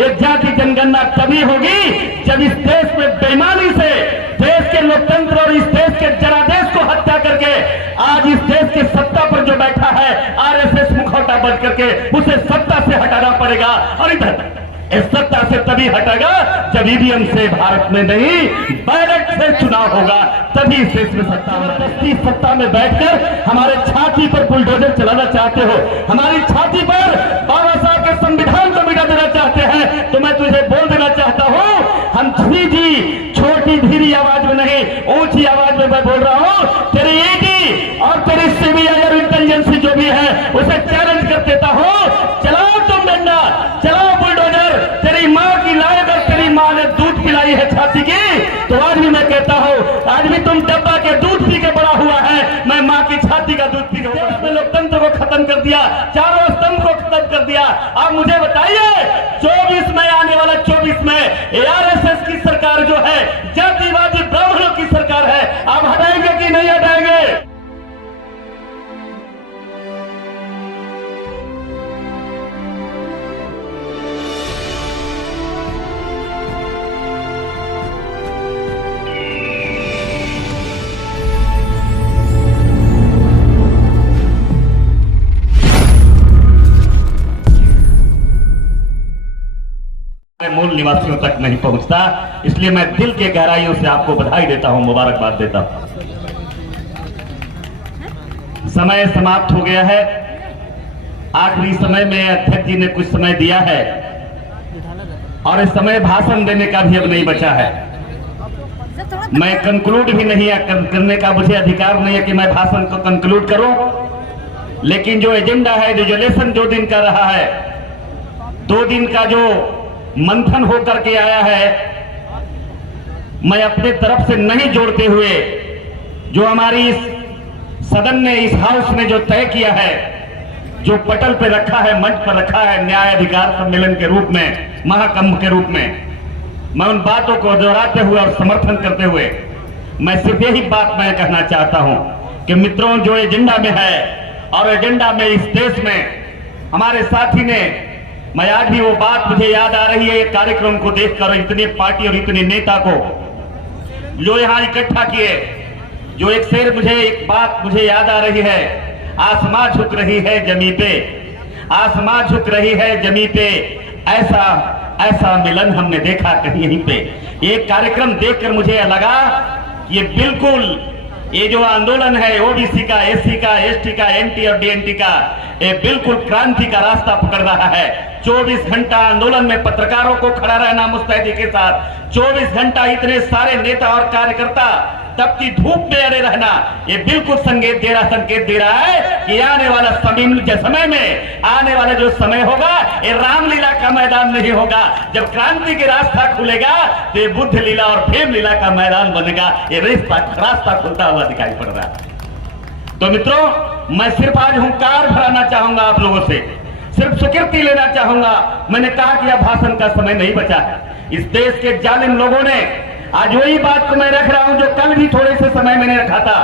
ये जाति जनगणना तभी होगी जब इस देश में बेईमानी से देश के लोकतंत्र और इस देश के जनादेश को हत्या करके आज इस देश के सत्ता पर जो बैठा है आरएसएस मुखौटा बन करके उसे सत्ता से हटाना पड़ेगा। और इधर इस सत्ता से तभी हटेगा जब ईवीएम से भारत में नहीं बैलेट से चुनाव होगा, तभी इस देश में सत्ता होगा। सत्ता में बैठकर हमारे छाती पर बुलडोजर चलाना चाहते हो, हमारी छाती पर बाबा साहब के संविधान को मिटा देना चाहते हैं, तो मैं तुझे बोल देना चाहता हूं, हम जी छोटी धीरी आवाज में नहीं ऊंची आवाज में मैं बोल रहा हूं, तेरी ईडी और तेरी सीबीआई और इंटेलिजेंस जो भी है उसे चैलेंज कर देता हूं। चलाओ तुम डंडा, चलाओ बुलडोजर, तेरी माँ की लायक और तेरी माँ ने दूध पिलाई है छाती की, तो आज भी मैं कहता हूँ, आज भी तुम डब्बा के दूध पी के बड़ा हुआ है, मैं माँ की छाती का दूध पी के लोकतंत्र को खत्म कर दिया, चारों स्तंभ को खत्म कर दिया। आप मुझे बताइए 24 में आने वाला 24 में आरएसएस की सरकार जो है जातिवादी ब्राह्मणों की सरकार है, आप हटाएंगे कि नहीं हटाएंगे? मूल निवासियों तक नहीं पहुंचता, इसलिए मैं दिल के गहराइयों से आपको बधाई देता हूं, मुबारकबाद देता हूं। समय समाप्त हो गया है, आखिरी समय में अध्यक्ष जी ने कुछ समय दिया है और इस समय भाषण देने का भी अब नहीं बचा है। मैं कंक्लूड भी नहीं करने का मुझे अधिकार नहीं है कि मैं भाषण को कंक्लूड करूं, लेकिन जो एजेंडा है, रिजोल्यूशन 2 दिन का रहा है, 2 दिन का जो मंथन होकर के आया है, मैं अपने तरफ से नहीं जोड़ते हुए जो हमारी इस सदन ने, इस हाउस ने जो तय किया है, जो पटल पे रखा है, मंच पर रखा है न्याय अधिकार सम्मेलन के रूप में, महाकुंभ के रूप में, मैं उन बातों को दोहराते हुए और समर्थन करते हुए मैं सिर्फ यही बात मैं कहना चाहता हूं कि मित्रों, जो एजेंडा में है और एजेंडा में इस देश में हमारे साथी ने, मैं आज भी वो बात मुझे याद आ रही है, एक कार्यक्रम को देखकर इतने पार्टी और इतने नेता को जो यहां इकट्ठा किए, जो एक शेर मुझे, एक बात मुझे याद आ रही है, आसमां झुक रही है जमी पे, आसमां झुक रही है जमी पे, ऐसा ऐसा मिलन हमने देखा कहीं यहीं पे। ये कार्यक्रम देखकर मुझे लगा ये बिल्कुल ये जो आंदोलन है ओबीसी का, एससी का, एसटी का, एनटी और डीएनटी का, ये बिल्कुल क्रांति का रास्ता पकड़ रहा है। 24 घंटा आंदोलन में पत्रकारों को खड़ा रहना मुस्तैदी के साथ, 24 घंटा इतने सारे नेता और कार्यकर्ता तपती धूप में अड़े रहना, ये बिल्कुल संकेत दे रहा है कि आने वाला समय में आने वाला जो समय होगा ये रामलीला का मैदान नहीं होगा। जब क्रांति के रास्ता खुलेगा तो ये बुद्ध लीला और प्रेम लीला का मैदान बनेगा। ये रास्ता खुलता हुआ दिखाई पड़ रहा है। तो मित्रों, मैं सिर्फ आज हुंकार भराना चाहूंगा आप लोगों से, सिर्फ स्वीकृति लेना चाहूंगा। मैंने कहा कि अब भाषण का समय नहीं बचा है। इस देश के जालिम लोगों ने आज वही बात को मैं रख रहा हूं जो कल भी थोड़े से समय मैंने रखा था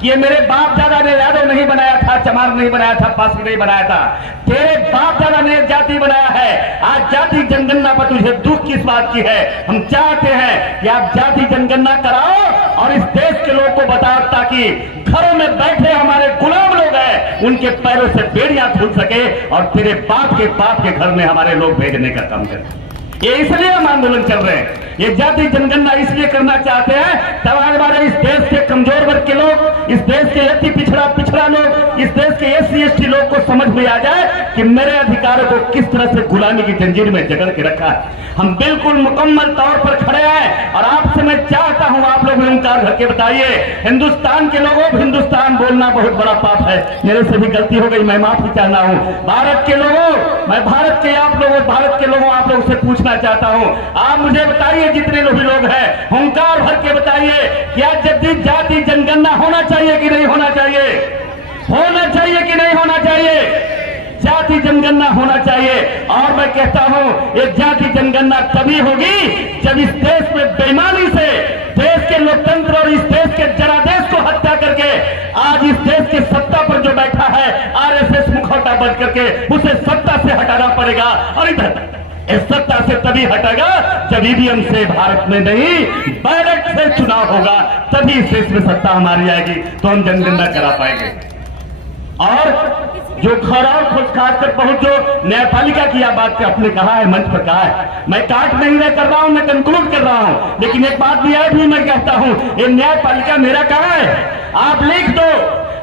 कि ये मेरे बाप दादा ने यादव नहीं बनाया था, चमार नहीं बनाया था, पासी नहीं बनाया था, तेरे बाप दादा ने जाति बनाया है। आज जाति जनगणना पर तुझे दुख किस बात की है? हम चाहते हैं कि आप जाति जनगणना कराओ और इस देश के लोगों को बताओ, ताकि घरों में बैठे हमारे गुलाम लोग हैं उनके पैरों से बेड़ियां खुल सके और तेरे बाप के घर में हमारे लोग भेजने का काम करें। ये इसलिए हम आंदोलन चल रहे हैं, ये जाति जनगणना इसलिए करना चाहते हैं तब हमारे इस देश के कमजोर वर्ग के लोग, इस देश के अति पिछड़ा लोग, इस देश के एससी एसटी लोग को समझ में आ जाए कि मेरे अधिकारों को किस तरह से गुलामी की जंजीर में जकड़ के रखा है। हम बिल्कुल मुकम्मल तौर पर खड़े हैं और आपसे मैं चाहता हूं आप लोग ओंकार भर के बताइए, हिंदुस्तान के लोगों, हिंदुस्तान बोलना बहुत बड़ा पाप है, मेरे से भी गलती हो गई, मैं माफी चाहना हूं। भारत के लोगों, मैं भारत के लोगों आप लोगों से पूछना चाहता हूं, आप मुझे बताइए जितने भी लोग हैं, हुंकार भर के बताइए, क्या जद्दी जाति जनगणना होना चाहिए कि नहीं होना चाहिए? होना चाहिए कि नहीं होना चाहिए? जाति जनगणना होना चाहिए। और मैं कहता हूं ये जाति जनगणना तभी होगी जब इस देश में बेईमानी से देश के लोकतंत्र और इस देश के जनादेश को हत्या करके आज इस देश के सत्ता पर जो बैठा है आरएसएस मुखौटा बन करके उसे सत्ता से हटाना पड़ेगा। और इधर इस सत्ता से तभी हटेगा जब ईवीएम से भारत में नहीं बैलेट से चुनाव होगा, तभी इस देश में सत्ता हमारी आएगी, तो हम जनगणना करा पाएंगे। और जो खराब खोज खासकर बहुत जो न्यायपालिका की बात आपने कहा है, मंच पर कहा है, मैं काट नहीं रह कर रहा हूं, मैं कंक्लूड कर रहा हूं, लेकिन एक बात भी है भी मैं कहता हूं, ये न्यायपालिका मेरा कहां है? आप लिख दो,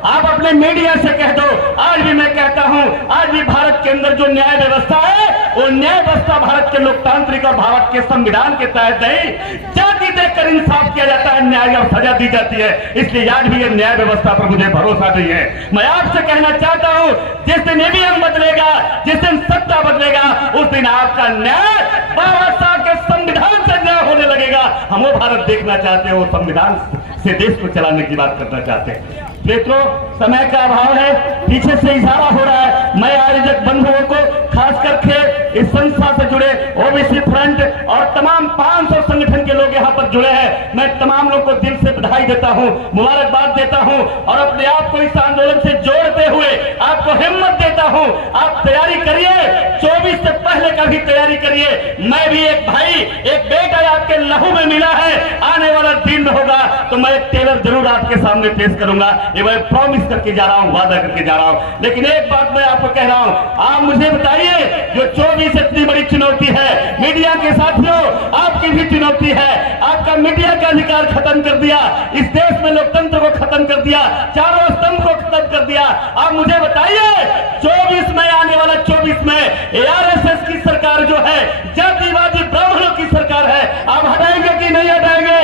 आप अपने मीडिया से कह दो। आज भी मैं कहता हूं, आज भी भारत के अंदर जो न्याय व्यवस्था है, वो न्याय व्यवस्था भारत के लोकतांत्रिक और भारत के संविधान के तहत नहीं, जाति देखकर इंसाफ किया जाता है, न्याय और सजा दी जाती है। इसलिए आज भी ये न्याय व्यवस्था पर मुझे भरोसा नहीं है। मैं आपसे कहना चाहता हूं, जिस दिन ईवीएम बदलेगा, जिस दिन सत्ता बदलेगा, उस दिन आपका न्याय बाबा साहब के संविधान से न्याय होने लगेगा। हम वो भारत देखना चाहते हैं, वो संविधान से देश को चलाने की बात करना चाहते हैं। मित्रों, समय का अभाव है, पीछे से इशारा हो रहा है। मैं आयोजक बंधुओं को खास करके इस संस्था से जुड़े ओबीसी फ्रंट और तमाम 500 संगठन के लोग यहाँ पर जुड़े हैं, मैं तमाम लोग को दिल से बधाई देता हूँ, मुबारकबाद देता हूँ और अपने आप को इस आंदोलन से जोड़ते हुए आपको हिम्मत देता हूँ। आप तैयारी करिए, 24 से पहले का भी तैयारी करिए। मैं भी एक भाई, एक बेटा आपके लहू में मिला है, आने वाला दिन होगा तो मैं एक टेलर जरूर आपके सामने पेश करूंगा, ये मैं प्रॉमिस करके जा रहा हूं, वादा करके जा रहा हूं। लेकिन एक बात मैं आपको कह रहा हूं, आप मुझे बताइए, जो 24 इतनी बड़ी चुनौती है, मीडिया के साथियों आपकी भी चुनौती है। आपका मीडिया का अधिकार खत्म कर दिया, इस देश में लोकतंत्र को खत्म कर दिया, चारों स्तंभ को खत्म कर दिया। आप मुझे बताइए, 24 में आने वाला 24 में ARSS की सरकार जो है, जातिवादी ब्राह्मणों की सरकार है, आप हटाएंगे कि नहीं हटाएंगे?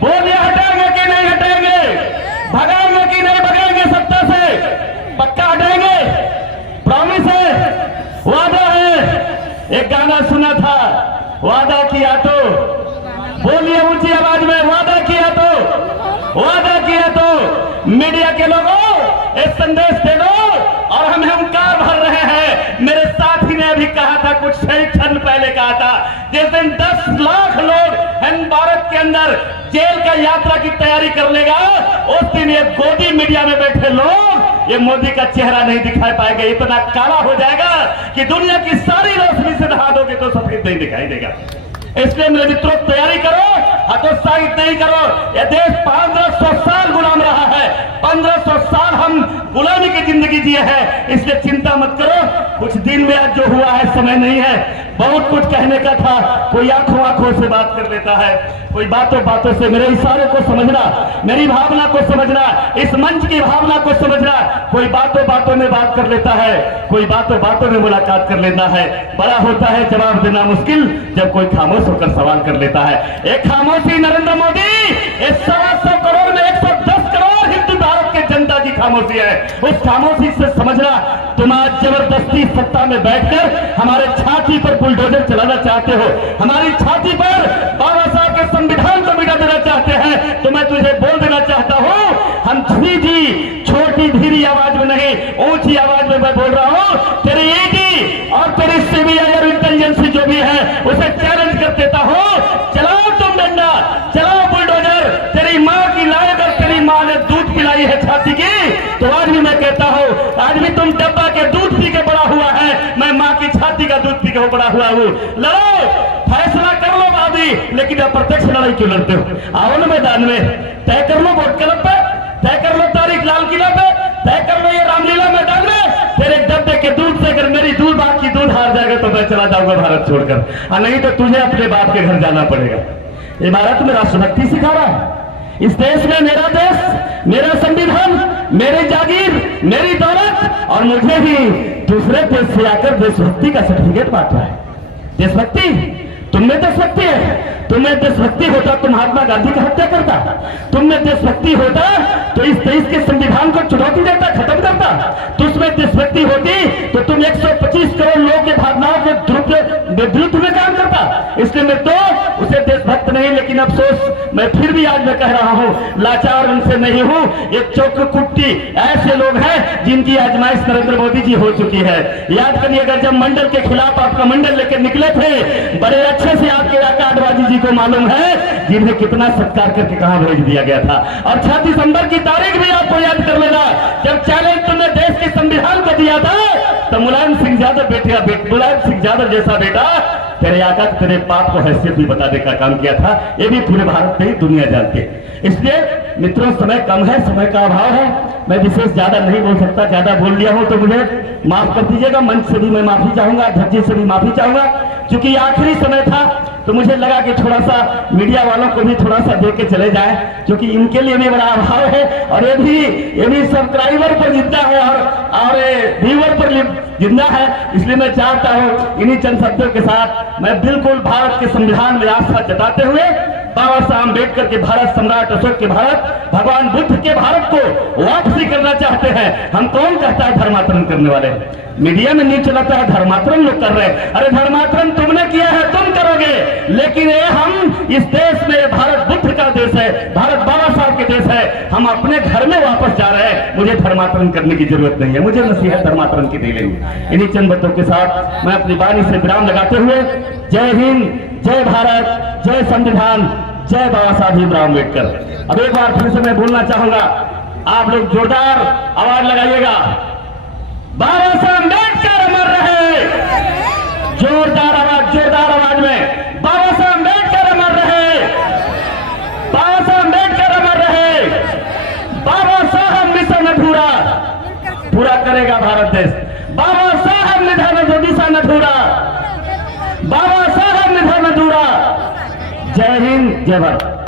बोलिए, हटाएंगे कि नहीं हटाएंगे? भगाएंगे कि नहीं भगाएंगे? सत्ता से पक्का हटाएंगे? प्रॉमिस है, वादा है। एक गाना सुना था, वादा किया तो, बोलिए ऊंची आवाज में, वादा किया तो, वादा किया तो। मीडिया के लोगों, एक संदेश दे दो और हम हुंकार भर रहे हैं। मेरे साथी ने अभी कहा था, कुछ क्षण पहले कहा था, जिस दिन 10 लाख लोग भारत के अंदर जेल का यात्रा की तैयारी कर लेगा, उस दिन ये गोदी मीडिया में बैठे लोग ये मोदी का चेहरा नहीं दिखाई पाएंगे। इतना काला हो जाएगा कि दुनिया की सारी रोशनी से नहा दोगे तो सफेद नहीं दिखाई देगा। इसलिए मेरे मित्रों, तैयारी करो, हतोत्साहित नहीं करो। यह देश 1500 साल गुलाम रहा है, 1500 साल हम गुलामी की जिंदगी जिए हैं, इसलिए चिंता मत करो। कुछ दिन में आज जो हुआ है, समय नहीं है, बहुत कुछ कहने का था। कोई आंखों आंखों से बात कर लेता है, कोई बातों बातों से मेरे इशारे को समझना, मेरी भावना को समझना, इस मंच की भावना को समझना। कोई बातों बातों में बात कर लेता है, कोई बातों बातों में मुलाकात कर लेता है। बड़ा होता है जवाब देना मुश्किल जब कोई खामोश होकर सवाल कर लेता है। एक खामोशी नरेंद्र मोदी, इस 125 करोड़ में 110 करोड़ हिंदू भारत के जनता की खामोशी है। उस खामोशी से समझना, तुम आज जबरदस्ती सत्ता में बैठकर हमारे छाती पर बुलडोजर चलाना चाहते हो, हमारी छाती पर बाबा साहब के संविधान को मिटा देना चाहते हैं, तो मैं तुझे बोल देना चाहता हूं, हम जी छोटी धीरी आवाज में नहीं, ऊंची आवाज में मैं बोल रहा हूं। तेरी ईडी और तेरी सीबीआई और इंटेलिजेंस जो भी है, उसे चैलेंज कर देता हूं। चलाओ तुम डंडा, चलाओ बुलडोजर। तेरी माँ की लायक और तेरी माँ ने दूध पिलाई है छाती की, तो आज भी मैं कहता हूं, आज भी तुम डब्बा के दूध पी के बड़ा हुआ है, मैं माँ की छाती का दूध पी के बड़ा हुआ हूं। लड़ो, फैसला कर लो वादी, लेकिन अप्रत्यक्ष लड़ाई क्यों लड़ते हो? आओ ना मैदान में, तय कर लो वोट क्लब पे, तय कर लो तारीख लाल किला पे, तय कर लो ये रामलीला मैदान में। तेरे डब्बे के दूध से अगर मेरी दूध बाप की दूध हार जाएगा तो मैं चला जाऊंगा भारत छोड़कर, और नहीं तो तुझे अपने बाप के घर जाना पड़ेगा। ये भारत में राष्ट्रभक्ति सिखा रहा है। इस देश में मेरा देश, मेरा संविधान, मेरी जागीर, मेरी दौलत, और मुझे भी दूसरे देश से आकर देशभक्ति का सर्टिफिकेट बांट रहा है। देशभक्ति, तुमने देशभक्ति है, तुम्हें देशभक्ति होता तो महात्मा गांधी की हत्या करता, तुम्हें देशभक्ति होता तो इस देश के संविधान को चुनौती देता, खत्म करता। तुझमें देशभक्ति होती तो तुम 125 करोड़ लोगों के भावनाओं के विरुद्ध में काम करता। इसलिए मैं तो उसे देशभक्त नहीं, लेकिन अफसोस मैं फिर भी आज मैं कह रहा हूं, लाचार उनसे नहीं हूं। ये चौकुट्टी ऐसे लोग हैं जिनकी आजमाइश नरेंद्र मोदी जी हो चुकी है। याद करिएगा, जब मंडल के खिलाफ आपका मंडल लेकर निकले थे, बड़े अच्छे से आपके आकाशवादी जी को मालूम है जिन्हें कितना सत्कार करके कहां भेज दिया गया था। और 6 दिसंबर की तारीख भी आपको याद कर लेना, जब चैलेंज तुमने देश के संविधान को दिया था, तो मुलायम सिंह यादव जैसा बेटा तेरे आका तेरे बाप को हैसियत भी बताने का काम किया था। ये भी पूरे भारत में ही दुनिया जानती है। इसलिए मित्रों, समय कम है, समय का अभाव है, मैं विशेष ज्यादा नहीं बोल सकता। ज्यादा बोल लिया हूं तो मुझे माफ कर दीजिएगा। मंच से भी मैं माफी चाहूंगा, अध्यक्ष जी से भी माफी चाहूंगा, क्योंकि आखिरी समय था तो मुझे लगा कि थोड़ा सा मीडिया वालों को भी थोड़ा सा देख के चले जाएं, क्योंकि इनके लिए भी बड़ा अभाव है और ये भी सब्सक्राइबर पर जिंदा है और व्यूअर पर जिंदा है। इसलिए मैं चाहता हूं इन्हीं चंद शब्दों के साथ मैं बिल्कुल भारत के संविधान में आस्था जताते हुए बाबा साहब अम्बेडकर के भारत, सम्राट अशोक के भारत, भगवान बुद्ध के भारत को वापसी करना चाहते हैं। हम कौन कहता है धर्मांतरण करने वाले? मीडिया में नहीं चलाता है धर्मांतरण लोग कर रहे हैं। अरे धर्मांतरण तुमने किया है, तुम करोगे, लेकिन ये हम इस देश में, भारत बुद्ध का देश है, भारत बाबा साहब के देश है, हम अपने घर में वापस जा रहे हैं। मुझे धर्मांतरण करने की जरूरत नहीं है, मुझे नसीहत धर्मांतरण की नहीं लेंगे। इन्हीं चंद बातों के साथ मैं अपनी वाणी से विराम लगाते हुए जय हिंद, जय भारत, जय संविधान, जय बाबा साहब भीमराव अम्बेडकर। अब एक बार फिर से मैं बोलना चाहूंगा, आप लोग जोरदार आवाज लगाइएगा, बाबा साहब अम्बेडकर अमर रहे। जोरदार आवाज में, बाबा साहब अम्बेडकर अमर रहे, बाबा साहब अम्बेडकर अमर रहे। बाबा साहब मिशन पूरा करेगा भारत देश। बाबा साहब निधन दिशा अधूरा, बाबा साहब निधन अधूरा। जय हिंद, जय भारत।